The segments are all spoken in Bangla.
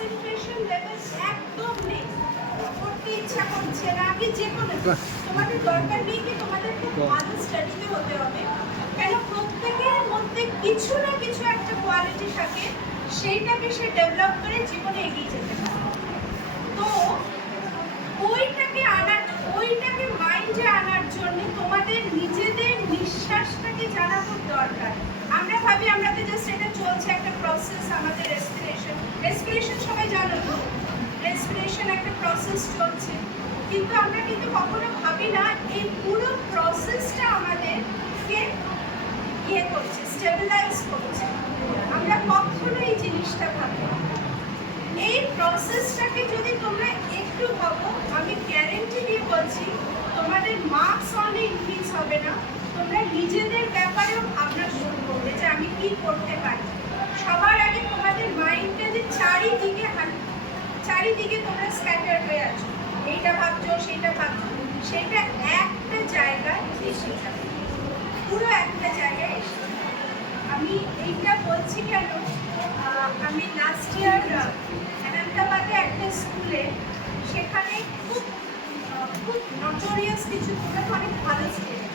কনসেন্ট্রেশন লেভেল একদম নেই, করতে ইচ্ছা করছে না, আমি যে কোনো তোমাদের দরকার নেই কি তোমাদের খুব ভালো স্টাডিতে হতে হবে, কেন প্রত্যেকের মধ্যে কিছু না কিছু একটা কোয়ালিটি থাকে, সেইটাকে সে ডেভেলপ করে জীবনে এগিয়ে যেতে পারে। তো ওইটাকে মাইন্ডে আনার জন্য তোমাদের নিজেদের নিঃশ্বাসটাকে জানা খুব দরকার। আমরা ভাবি আমরা তো জাস্ট এটা চলছে একটা প্রসেস, আমাদের রেসপিরেশন সবাই জানো তো, রেসপিরেশন একটা প্রসেস চলছে, কিন্তু আমরা কিন্তু কখনো ভাবি না এই পুরো প্রসেসটা আমাদেরকে ইয়ে করছে, স্টেবিলাইজ করছে। আমরা কখনো এই জিনিসটা ভাবি না। এই প্রসেসটাকে যদি তোমরা একটু ভাবো, আমি গ্যারেন্টি দিয়ে বলছি তোমাদের মার্কস অনেক ইনক্রিজ হবে না, তোমরা নিজেদের ব্যাপারেও ভাবনা শুরু করবে যে আমি কি করতে পারি। সবার আগে তোমাদের মাইন্ডটা যে চারিদিকে তোমরা স্ক্যাটার হয়ে আছো, এইটা ভাবছো সেইটা ভাবছো, সেটা একটা জায়গায় এসে যাবে, পুরো একটা জায়গায় এসে যাবে। আমি এইটা বলছি কেন, আমি লাস্ট ইয়ার আহমেদাবাদে একটা স্কুলে, সেখানে খুব নটোরিয়াস কিছু, তোমরা তো অনেক ভালো স্টুডেন্ট,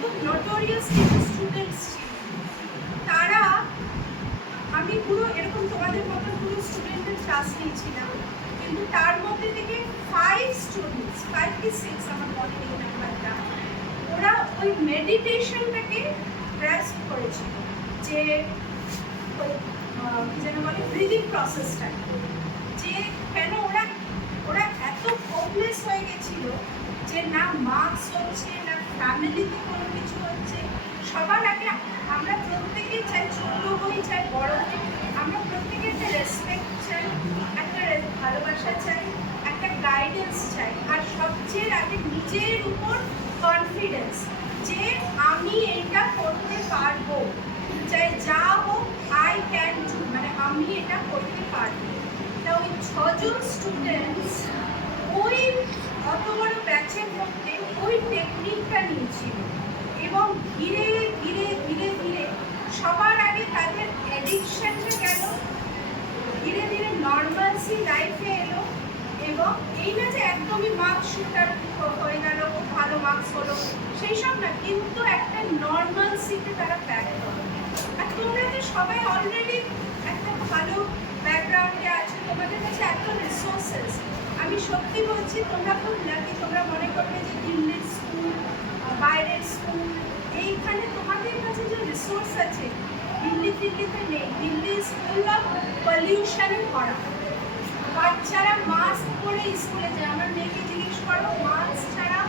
খুব নটোরিয়াস কিছু স্টুডেন্টস ছিল। তারা, আমি পুরো এরকম তোমাদের মতন পুরো স্টুডেন্টের ক্লাস নিয়েছিলাম, কিন্তু তার মধ্যে থেকে 5 কি 6 আমার মনে নেই নাম্বারটা, ওরা ওই মেডিটেশনটাকে গ্রাস্প করেছিল, যে ওই যেন বলে ব্রিদিং প্রসেসটা, যে কেন ওরা এত হোপলেস হয়ে গেছিল যে না মার্কস হচ্ছে না ফ্যামিলিতে কোনো কিছু হচ্ছে। সবার আগে আমরা প্রত্যেকে চাই, ছোট হই চাই বড় হই, আমরা প্রত্যেকে একটা রেসপেক্ট চাই, একটা ভালোবাসা চাই, একটা গাইডেন্স চাই, আর সবচেয়ে আগে নিজের উপর কনফিডেন্স, যে আমি এইটা করতে পারবো, চাই যা হোক আই ক্যান ডু, মানে আমি এটা করতে পারবো। তা ওই 6 জন স্টুডেন্টস ওই অত বড় ব্যাচের মধ্যে ওই টেকনিকটা নিয়েছিল, এবং ধীরে ধীরে ধীরে ধীরে সবার আগে তাদের অ্যাডিকশনটা গেল, ধীরে ধীরে নর্মালসি লাইফে এলো, এবং এই না যে একদমই মার্কস শুটার হয়ে গেল, খুব ভালো মার্কস হলো, সেই সব না, কিন্তু একটা নর্মালসিতে তারা ব্যাক হলো। আর তোমরা তো সবাই অলরেডি একটা ভালো ব্যাকগ্রাউন্ডে আছো, তোমাদের কাছে এত রিসোর্সেস, আমি সত্যি বলছি তোমরা খুব লাকি। তোমরা মনে করবে যে দিল্লির স্কুল, বাইরের স্কুল, এইখানে তোমাদের কাছে যে রিসোর্স আছে দিল্লিতে নেই। দিল্লি স্কুল অফ পলিউশনে ভরা, বাচ্চারা মাস্ক পরে স্কুলে যায়, আমার মেয়েকে জিজ্ঞেস করো, মাস্ক ছাড়া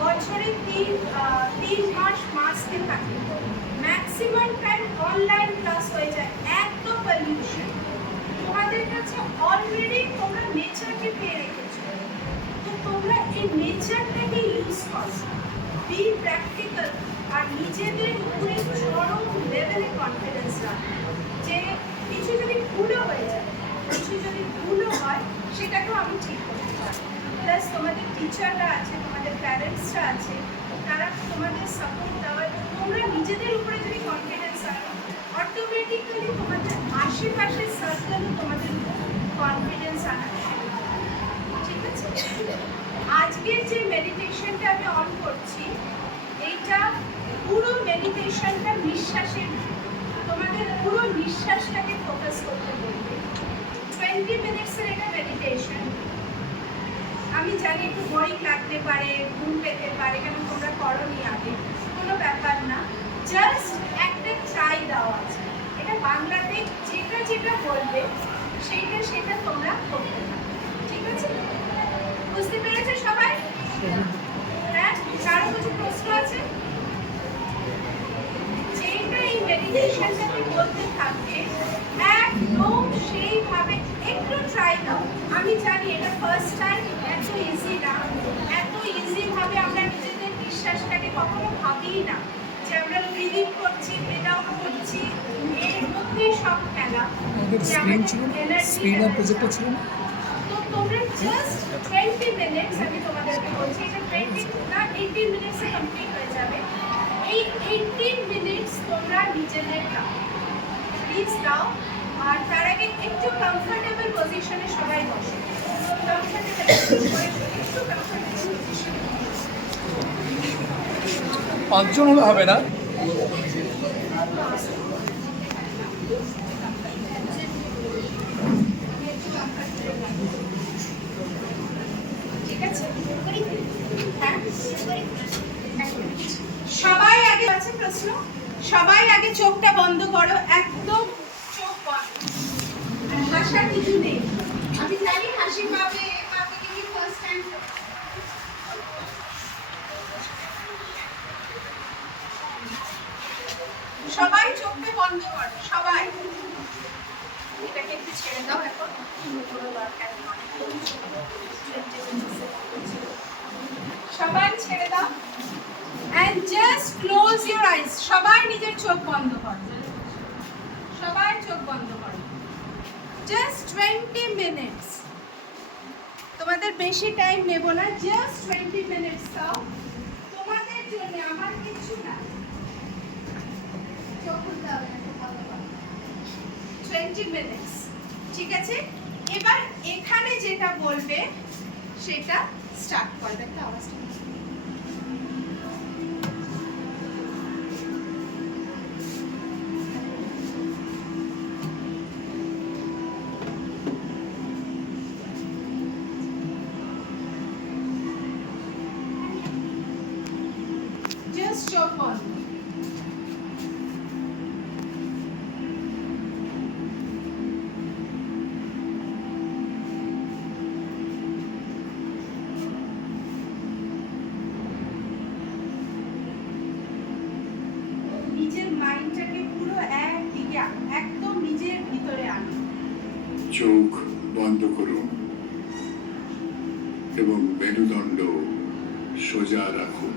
বছরে 3 মাস মাস্কে থাকে, ম্যাক্সিমাম টাইম অনলাইন ক্লাস হয়ে যায়, এত পলিউশন। তোমাদের কাছে অলরেডি তোমরা নেচারকে পেয়ে রেখেছো, তো তোমরা এই নেচারটাকে ইউজ করো, বি প্র্যাকটিক্যাল, আর নিজেদের উপরে চরম লেভেলে কনফিডেন্স রাখো, যে কিছু যদি ভুলও হয়ে যায়, কিছু যদি ভুলও হয় সেটাকেও আমি ঠিক করতে পারি। প্লাস তোমাদের টিচাররা আছে, তোমাদের প্যারেন্টসরা আছে, তারা তোমাদের সাপোর্ট দেওয়ার, তোমরা নিজেদের উপরে যদি কনফিডেন্স রাখো, অটোমেটিক্যালি তোমাদের আশেপাশের সার্কেলও তোমাদের কনফিডেন্স আনা শুরু করে। ঠিক আছে, আজকের যে মেডিটেশনটা আমি অন করছি, এইটা পুরো মেডিটেশনটা নিঃশ্বাসের, তোমাদের পুরো নিঃশ্বাসটাকে ফোকাস করতে বলবে। 20 মিনিটসের এটা মেডিটেশন। আমি জানি একটু বোরিং লাগতে পারে, ঘুম পেতে পারে, কেন তোমরা করোনি আগে, কোনো ব্যাপার না, জাস্ট একটা ট্রাই দেওয়া আছে। এটা বাংলাতে যেটা বলবে সেটা তোমরা করতে পারো। ঠিক আছে, বুঝতে পেরেছে সবাই? হ্যাঁ, কারো কিছু প্রশ্ন আছে? যেটা এই মেডিটেশনটাকে বলতে থাকবে একদম সেইভাবে একটু ট্রাই দাও। আমি জানি এটা ফার্স্ট টাইম, এত ইজি না, এত ইজিভাবে আমরা নিজেদের নিঃশ্বাসটাকে কখনো ভাবিই না, যে আমরা ব্রিদিং করছি, ব্রিদ আউট করছি, এর মধ্যেই সব খেলা। তো তোমরা জাস্ট 20 মিনিটস, আমি তোমাদেরকে বলছি, এটা 20 না 18 মিনিটসে কমপ্লিট হয়ে যাবে। এই 18 মিনিটস তোমরা নিজেদের দাও, প্লিজ দাও, আর তার আগে একটু কমফোর্টেবল পজিশনে সবাই বসে, একটু কমফোর্টেবল পজিশনে। 5 জন হলে হবে না। ঠিক আছে, হ্যাঁ সবাই আগে আছে প্রশ্ন, সবাই আগে চোখটা বন্ধ করো, একদম চোখ বন্ধ, আর হাসার কিছু নেই। আমি জানি হাসি পাবে কি ফার্স্ট টাইম। সবাই চোখটা বন্ধ করো, সবাই। এটাকে একটু ছেড়ে দাও এখন, কোনো দরকার নেই। সবাই ছেড়ে দাও and just close your eyes. সবাই নিজের চোখ বন্ধ করো, সবাই চোখ বন্ধ করো। just 20 minutes, তোমাদের বেশি টাইম নেব না, just 20 minutes দাও তোমাদের জন্য, আমার কিছু না। চোখ খুলতে হবে না, 20 minutes, ঠিক আছে? এবার এখানে যেটা বলবে সেটা স্টার্ট করবে। একটা আওয়াজটা just চোখ বন্ধ। নিজের মাইন্ডটাকে পুরো একদিকে একদম নিজের ভিতরে আনো। চোখ বন্ধ করুন এবং মেরুদণ্ড সোজা রাখুন।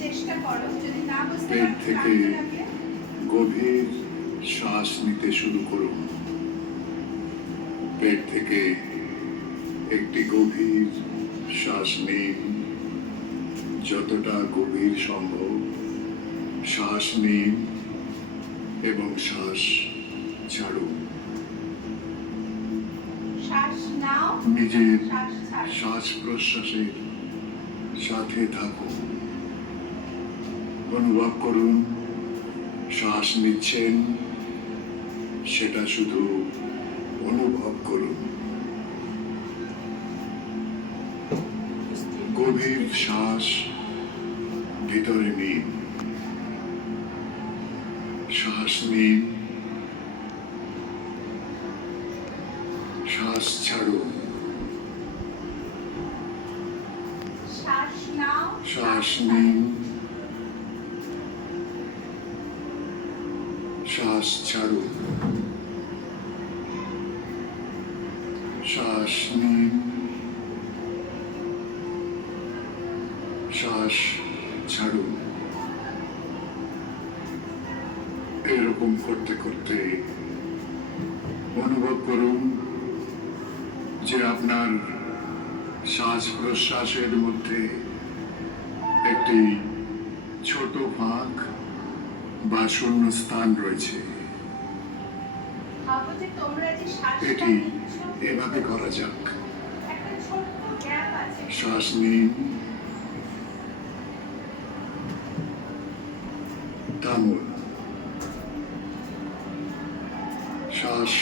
চেষ্টা করো, যদি না বুঝতে পেট পারো থেকে গভীর শ্বাস নিতে শুরু করুন। পেট থেকে একটি গভীর শ্বাস নিন, যতটা গভীর সম্ভব শ্বাস নিন এবং শ্বাস ছাড়ুন। শ্বাস নাও, নিজের শ্বাস ছাড়ো। শ্বাস প্রশ্বাসের সাথে থাকুন। অনুভব করুন শ্বাস নিচ্ছেন, সেটা শুধু অনুভব করুন। গভীর শ্বাস ভিতরে নিন, শ্বাস নিন, শ্বাস ছাড়ুন। শ্বাস নাও, শ্বাস নিন, শ্বাস ছাড়ুন। শ্বাস নিন, শ্বাস ছাড়ুন। এরকম করতে করতে অনুভব করুন যে আপনার শ্বাস প্রশ্বাসের মধ্যে একটি ছোট ফাঁক বা শূন্য স্থান রয়েছে। ভাবো যে তোমরা যে শ্বাসটা এটি নিচ্ছ, এভাবে করা যাক। একটা ছোট্ট গ্যাপ আছে। শ্বাস নিন, থামুন, শ্বাস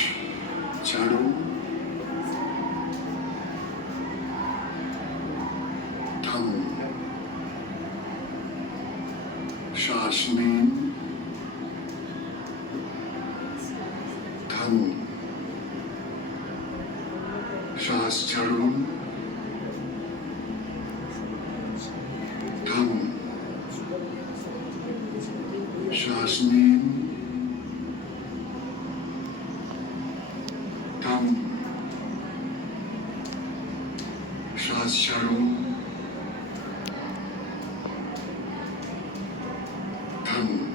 ছাড়ুন, থামুন, শ্বাস নিন, থামুন, শ্বাস ছাড়ুন, থামুন, শ্বাস নিন, থামুন, শ্বাস ছাড়ুন, থামুন।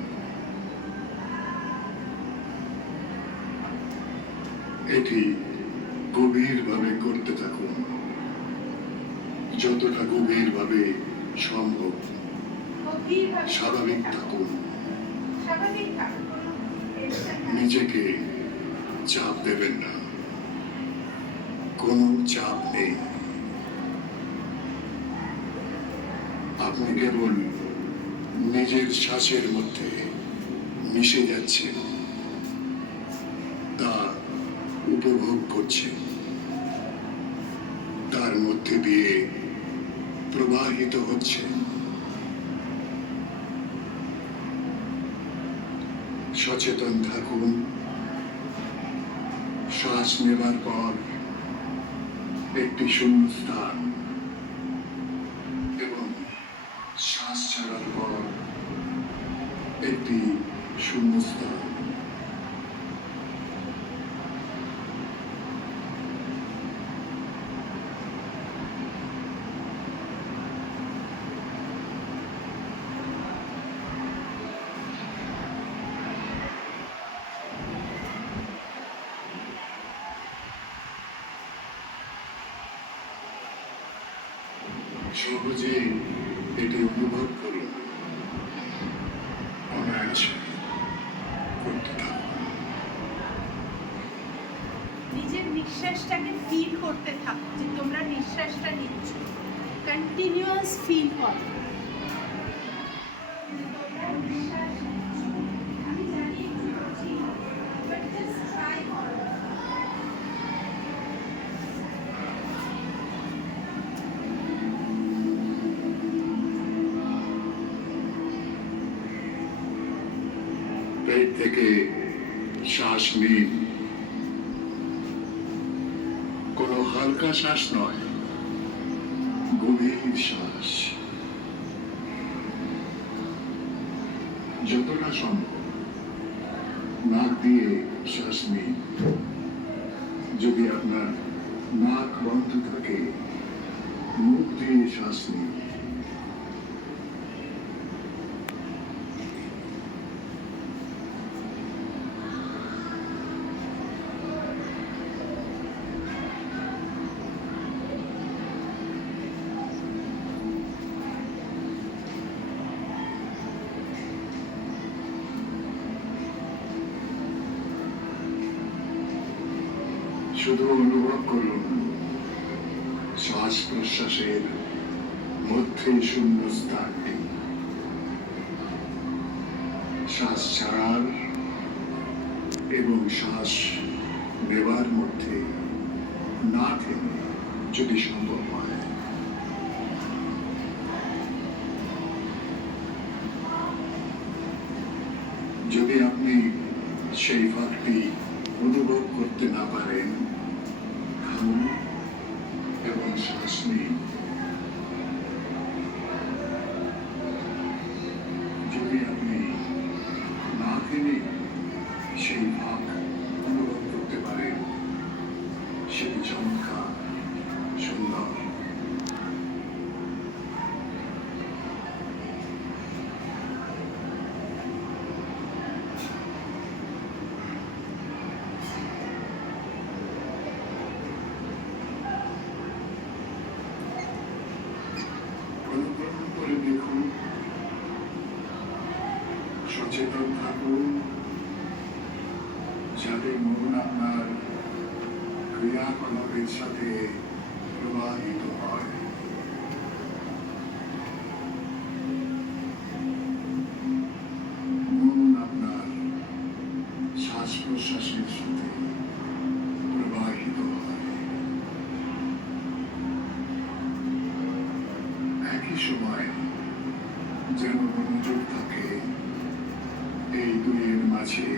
এটি গভীরভাবে করতে থাকুন, যতটা গভীরভাবে সম্ভব। গভীরভাবে স্বাভাবিক থাকুন, স্বাভাবিক থাকো, কোনো টেনশন নাই। নিজেকে চাপ দেবেন না, কোনো চাপ নেই। আপনি কেবল নিজের শ্বাসের মধ্যে মিশে যাচ্ছেন, তা উপভোগ করছেন, তার মধ্যে দিয়ে প্রবাহিত হচ্ছেন। সচেতন থাকুন। শ্বাস নেবার পর একটি শূন্যস্থান এবং শ্বাস ছাড়ার পর একটি শূন্যস্থান। সহজে এটি অনুভব করুন, অনায়াসে করতে থাকুন। নিজের নিঃশ্বাসটাকে ফিল করতে থাকো, যে তোমরা নিঃশ্বাসটা নিচ্ছ, কন্টিনিউয়াস ফিল করো। তোমরা নিঃশ্বাস নিচ্ছ। আমি জানি একটু কঠিন, but just try করো। পেট থেকে শ্বাস নিন, কোনো হালকা শ্বাস নয়, গভীর শ্বাস। যতটা সম্ভব নাক দিয়ে শ্বাস নিন। যদি আপনার নাক বন্ধ থাকে, মুখ দিয়ে শ্বাস নিন। শুধু অনুভব করুন শ্বাস প্রশ্বাসের মধ্যে শূন্য স্থানটি। শ্বাস ছাড়ার এবং শ্বাস নেবার মধ্যে না থেমে যদি সম্ভব হয়। যদি আপনি সেই ফাঁকটি অনুভব করতে না পারেন, থামুন এবং শ্বাস নিন। যদি আপনি না থেমে সেই ফাঁক অনুভব করতে পারেন, সেটি চমৎকার, সুন্দর। অনুগ্রহ করে দেখুন, সচেতন থাকুন, যাতে মন আপনার ক্রিয়াকলাপের সাথে প্রবাহিত হয়। মন আপনার শ্বাস প্রশ্বাসের সাথে প্রবাহিত হয়। একই সময় যেন মনোযোগ থাকে এই দুইয়ের মাঝে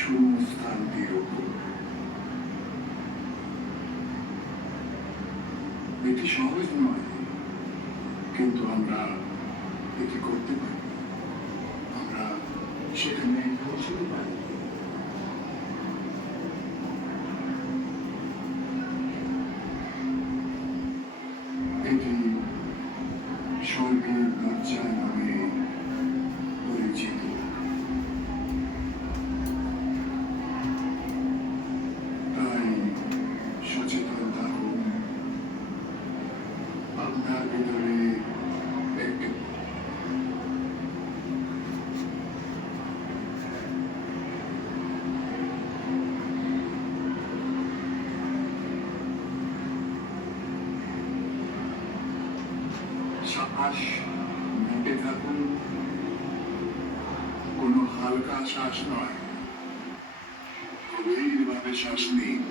শূন্যস্থানটির ওপর। এটি সহজ নয়, কিন্তু আমরা এটি করতে পারি, আমরা সেখানে পৌঁছতে পারি। এটি স্বর্গের দরজা নামে পরিচিত। তাই সচেতন থাকুন, আপনার ভিতরে একটি শ্বাস নিতে থাকুন, কোনো হালকা শ্বাস নয়, গভীরভাবে শ্বাস নিন।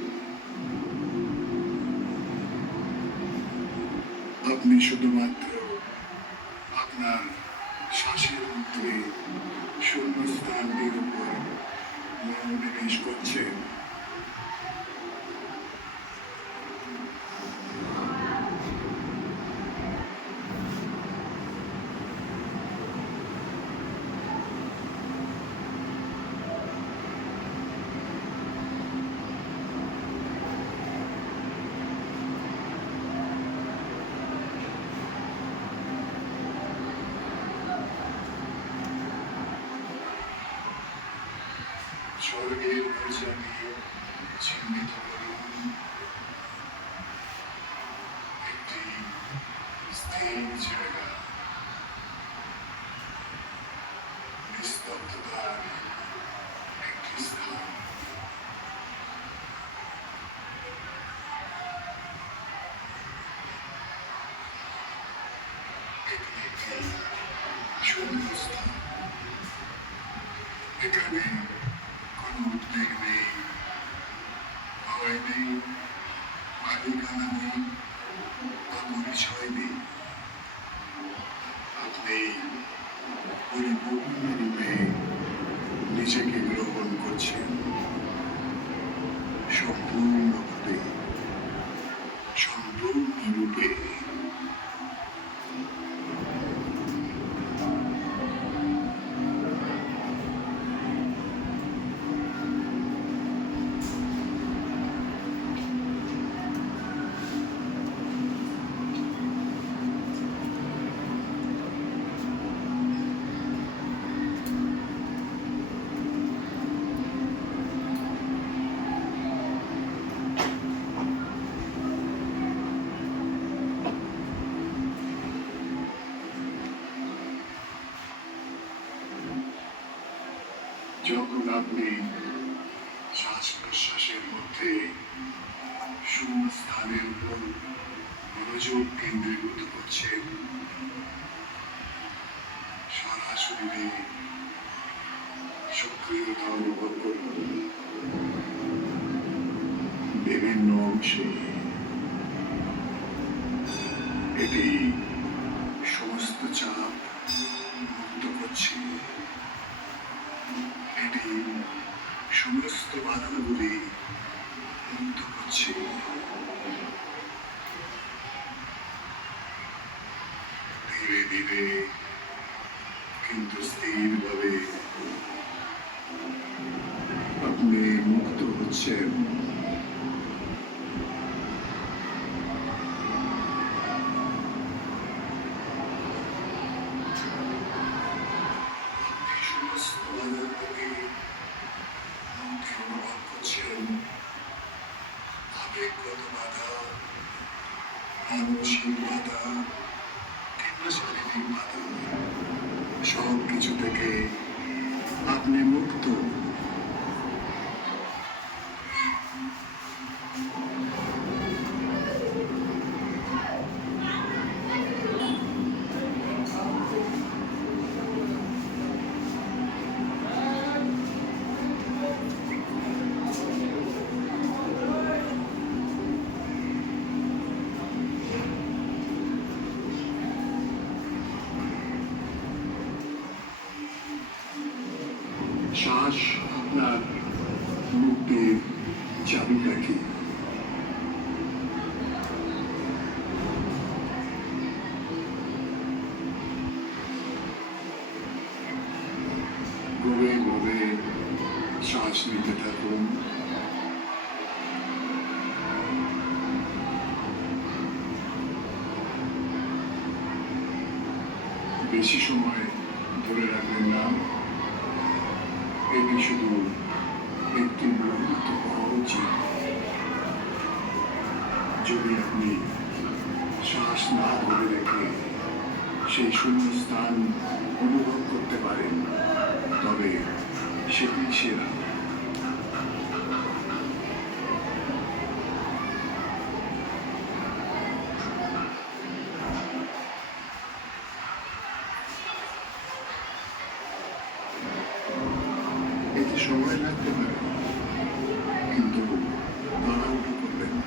আপনি শুধুমাত্র আপনার শ্বাসের মধ্যে শূন্যস্থানটির উপর মনোনিবেশ করছেন। স্বর্গের দরজা দিয়ে চিহ্নিত করুন একটি স্থির জায়গা, নিস্তব্ধতার একটি স্থান। এটি একটি শূন্য স্থান। এখানে কোনো উদ্বেগ নেই, ভয় নেই, মালিকানা নেই বা পরিচয় নেই। আপনি পরিপূর্ণরূপে নিজেকে গ্রহণ করছেন, সম্পূর্ণভাবে, সম্পূর্ণরূপে। যখন আপনি শ্বাস প্রশ্বাসের মধ্যে শূন্য স্থানের উপর মনোযোগ কেন্দ্রীভূত করছেন, সারা শরীরে সক্রিয়তা অনুভব করুন। বিভিন্ন অংশে এটি সমস্ত চাপ মুক্ত করছে। এটি সমস্ত বাধাগুলি মুক্ত করছে। ধীরে ধীরে কিন্তু স্থিরভাবে আপনি মুক্ত হচ্ছেন। সমস্ত বাধা থেকে মুক্তি অনুভব করছেন। আবেগগত বাধা, মানসিক বাধা কিংবা শারীরিক বাধা, সব কিছু থেকে আপনি মুক্ত। শ্বাস আপনার মুক্তির চাবিকাঠি। গভীর গভীর শ্বাস নিতে থাকুন। বেশি সময় ধরে রাখবেন না। এটি শুধু একটি মুহূর্ত হওয়া উচিত। যদি আপনি শ্বাস না ধরে রেখে সেই শূন্য স্থান অনুভব করতে পারেন, তবে সেটি সেরা। সময় লাগতে পারে, কিন্তু তাড়াহুড়ো করবেন না।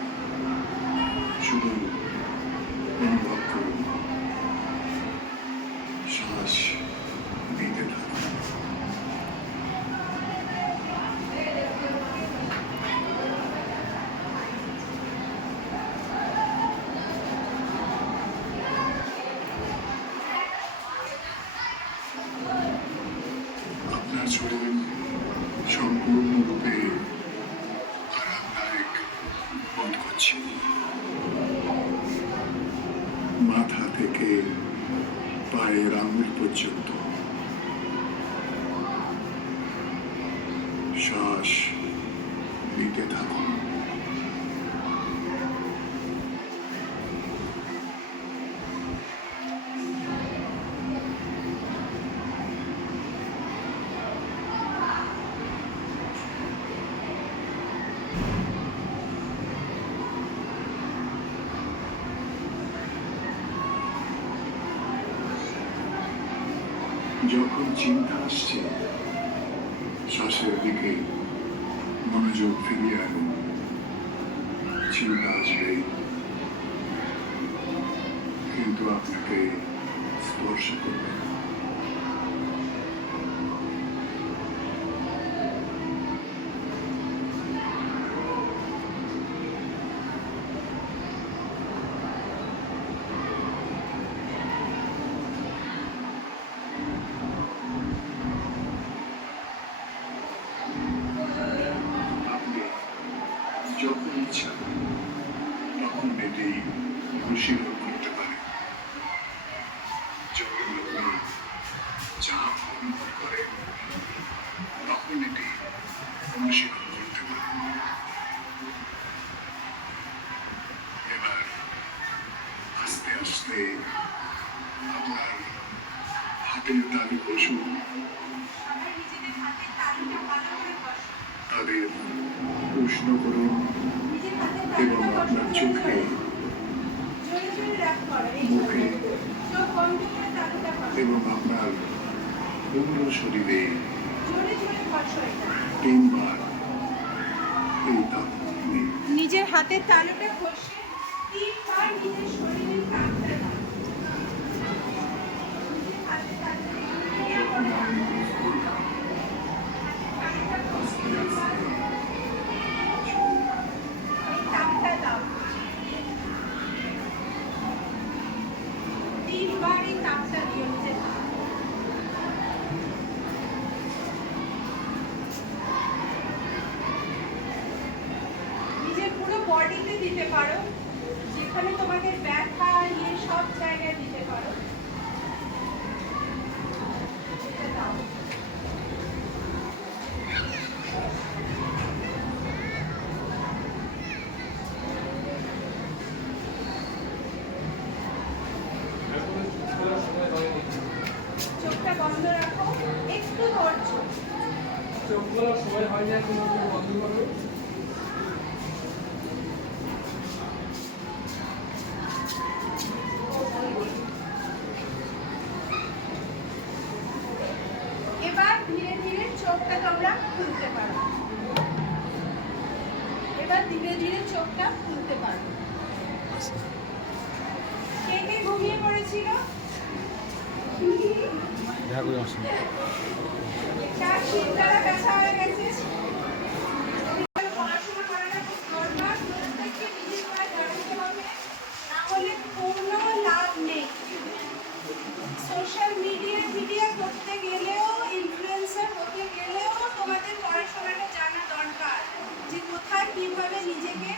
শুধু অনুভব করুন, শ্বাস নিতে থাকুন। আপনার শরীর সম্পূর্ণরূপে আরামদায়ক বোধ করছে। মাথা থেকে পায়ের আঙুল পর্যন্ত শ্বাস নিতে থাকুন। যখন চিন্তা আসছে, শ্বাসের দিকে মনোযোগ ফিরিয়ে আনুন। চিন্তা আসবে, কিন্তু আপনাকে স্পর্শ করবে না। আপনি যখন ইচ্ছা তখন এটি অনুশীলন করতে পারেন। যখন আপনি চাপ অনুভব করেন তখন এটি অনুশীলন করতে পারেন। এবার আস্তে আস্তে আপনার হাতের তালু বসুন। সবাই নিজেদের হাতের তালুটা ভালো করে বসো। তাদের উষ্ণ করুন নিজের হাতের এবং তালুটা বসো আপনার জোরে চোখে জোরে জোরে রাখ করো। এই মুখে চোখ বন্ধ করে তালুটা বসো। এবং আপনার পুরো শরীরে জোরে জোরে বসো এটা। 3 বার এই তাপ নিন। নিজের হাতের তালুটা ঘষে 3 বার নিজের শরীরের তাপটা দাও। নিজের হাতের তালুটা ঘষে যখন আপনি বুঝবেন, তালুটা ঘষে আস্তে আস্তে এই তাপটা দাও। 3 বার এই তাপটা দিও নিজের হাতে। নিজের পুরো বডিতে দিতে পারো, যেখানে তোমাদের ব্যথা ইয়ে সব জায়গায় দিতে পারো। এটা দাও। চোখটা বন্ধ রাখো, একটু ধৈর্য। চোখ খোলার সময় হয় না, কিন্তু বন্ধ করো। এবার ধীরে ধীরে চোখটা তোমরা খুলতে পারো। এবার ধীরে ধীরে চোখটা খুলতে পারো। কে কে ঘুমিয়ে পড়েছিল? চার চিন্তারা ব্যথা হয়ে গেছে। পড়াশোনা করাটা খুব দরকার। প্রত্যেককে নিজের পায়ে দাঁড়াতে হবে, না হলে কোনো লাভ নেই। সোশ্যাল মিডিয়া করতে গেলেও, ইনফ্লুয়েন্সার হতে গেলেও তোমাদের পড়াশোনাটা জানা দরকার, যে কোথায় কিভাবে নিজেকে